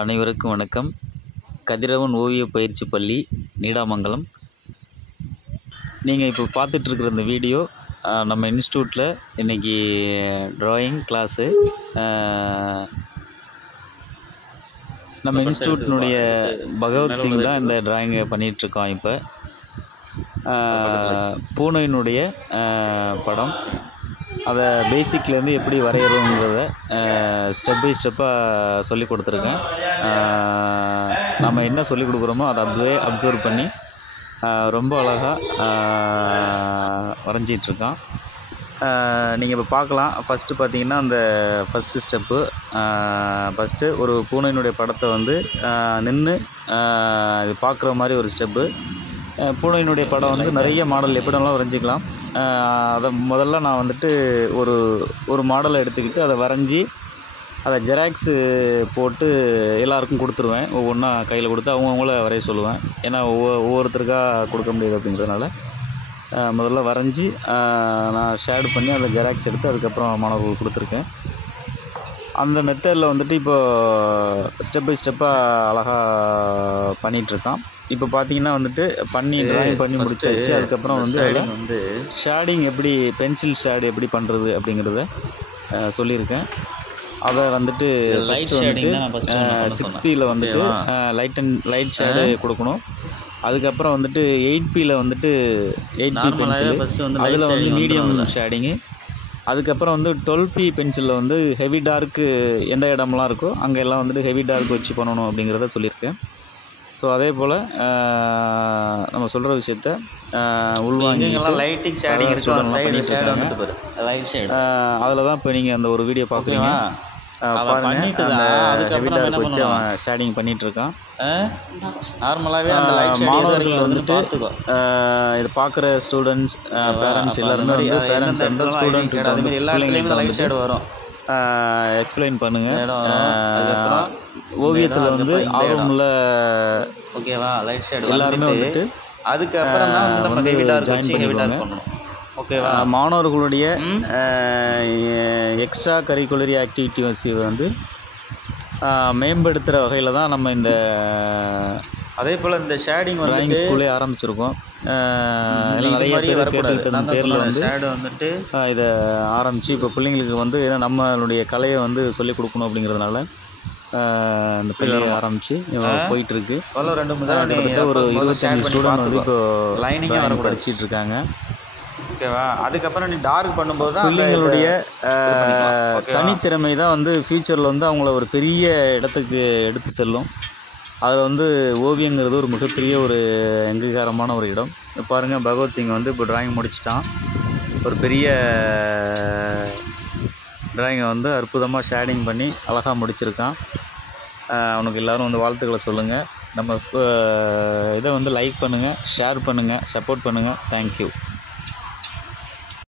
அனைவருக்கும் வணக்கம். கதிரவன் ஓவிய பயிற்சி பள்ளி, நீடாமங்கலம். நீங்கள் இப்போ பார்த்துட்ருக்குற இந்த வீடியோ நம்ம இன்ஸ்டியூட்டில் இன்றைக்கி ட்ராயிங் கிளாஸு. நம்ம இன்ஸ்டியூட்டினுடைய பகவத்சிங் தான் இந்த ட்ராயிங்கை பண்ணிகிட்ருக்கோம். இப்போ பூனையினுடைய படம், அதை பேசிக்லேருந்து எப்படி வரைகிறோங்கிறத ஸ்டெப் பை ஸ்டெப்பாக சொல்லி கொடுத்துருக்கேன். நம்ம என்ன சொல்லி கொடுக்குறோமோ அதை அப்படியே அப்சர்வ் பண்ணி ரொம்ப அழகாக வரைஞ்சிட்ருக்கான். நீங்கள் இப்போ பார்க்கலாம். ஃபஸ்ட்டு பார்த்தீங்கன்னா அந்த ஃபஸ்ட்டு ஸ்டெப்பு, ஃபஸ்ட்டு ஒரு பூனையினுடைய படத்தை வந்து நின்று இது பார்க்குற மாதிரி ஒரு ஸ்டெப்பு. பூனையினுடைய படம் வந்து நிறைய மாடல் எப்படினாலும் வரைஞ்சிக்கலாம். அதை முதல்ல நான் வந்துட்டு ஒரு மாடலை எடுத்துக்கிட்டு அதை வரைஞ்சி அதை ஜெராக்ஸு போட்டு எல்லாருக்கும் கொடுத்துருவேன். ஒவ்வொன்றா கையில் கொடுத்து அவங்கவுங்கள வரைய சொல்லுவேன். ஏன்னா ஒவ்வொருத்தருக்காக கொடுக்க முடியாது அப்படிங்கிறதுனால முதல்ல வரைஞ்சி நான் ஷேடு பண்ணி அதை ஜெராக்ஸ் எடுத்து அதுக்கப்புறம் மாணவர்களுக்கு கொடுத்துருக்கேன். அந்த மெத்தடில் வந்துட்டு இப்போது ஸ்டெப் பை ஸ்டெப்பாக அழகாக பண்ணிகிட்ருக்கான். இப்போ பார்த்தீங்கன்னா வந்துட்டு ட்ராயிங் பண்ணி முடிச்சாச்சு. அதுக்கப்புறம் வந்து ஷேடிங் எப்படி, பென்சில் ஷேடு எப்படி பண்ணுறது அப்படிங்கிறத சொல்லியிருக்கேன். அதை வந்துட்டு ஃபஸ்ட்டு வந்துட்டு 6Pயில் வந்துட்டு லைட் ஷேடு கொடுக்கணும். அதுக்கப்புறம் வந்துட்டு 8Pயில் வந்துட்டு 8P பென்சில், அதில் வந்து மீடியம் ஷேடிங்கு. அதுக்கப்புறம் வந்து 12P பென்சிலில் வந்து ஹெவி டார்க்கு எந்த இடம்லாம் இருக்கோ அங்கெல்லாம் வந்துட்டு ஹெவி டார்க் வச்சு பண்ணணும் அப்படிங்கிறத சொல்லியிருக்கேன். ஸோ அதே போல் நம்ம சொல்கிற விஷயத்த உள்வாங்கி லைட்டிங் ஷேடிங் அதில் தான் இப்போ நீங்கள் அந்த ஒரு வீடியோ பார்க்குறீங்க. பாருங்கள், ஹெவி டார்க் வச்சு அவன் ஷேடிங் பண்ணிகிட்ருக்கான். நார்மலாகவே மாணவர்கள் வந்துட்டு இதை பார்க்குற ஸ்டூடெண்ட்ஸ், பேரண்ட்ஸ் எல்லாருமே வந்து பேரண்ட்ஸ் வந்து ஸ்டூடெண்ட் லைட் ஷேடு வரும், எக்ஸ்பிளைன் பண்ணுங்கள். ஓவியத்தில் வந்து ஆர்வமுள்ள ஓகேவா லைட் ஷேடு எல்லாருமே வந்துட்டு அதுக்கப்புறம் தான் வந்து நம்ம ஹெவி டார்க் ஜாயின் பண்ணிடுவாங்க. ஓகேவா. மாணவர்களுடைய எக்ஸ்ட்ரா கரிக்குலரி ஆக்டிவிட்டிஸ் வந்து மேம்படுத்துகிற வகையில் தான் நம்ம இந்த அதே போல் இந்த ஷேடிங் ட்ராயிங் ஸ்கூலே ஆரம்பிச்சிருக்கோம். நிறைய பேரில் வந்து ஷேடு வந்துட்டு இதை ஆரம்பித்து இப்போ பிள்ளைங்களுக்கு வந்து ஏன்னா நம்மளுடைய கலையை வந்து சொல்லிக் கொடுக்கணும் அப்படிங்கிறதுனால இந்த பள்ளியை ஆரம்பித்து போயிட்டுருக்கு. கிட்டத்தட்ட ஒரு 25 ஸ்டூடெண்ட் வந்து இப்போ லைனிங்காக வர படிச்சிட்டு இருக்காங்க. ஓகேவா. அதுக்கப்புறம் நீ டார்க் பண்ணும்போது தான் பிள்ளைங்களுடைய தனித்திறமை தான் வந்து ஃப்யூச்சரில் வந்து அவங்கள ஒரு பெரிய இடத்துக்கு எடுத்து செல்லும். அதில் வந்து ஓவியங்கிறது ஒரு மிகப்பெரிய ஒரு அங்கீகாரமான ஒரு இடம். பாருங்கள், பகவத்சிங் வந்து இப்போ ட்ராயிங் முடிச்சிட்டான். ஒரு பெரிய ட்ராயிங்கை வந்து அற்புதமாக ஷேடிங் பண்ணி அழகாக முடிச்சிருக்கான். அவனுக்கு எல்லோரும் வந்து வாழ்த்துக்களை சொல்லுங்கள். நம்ம இதை வந்து லைக் பண்ணுங்கள், ஷேர் பண்ணுங்கள், சப்போர்ட் பண்ணுங்கள். தேங்க்யூ.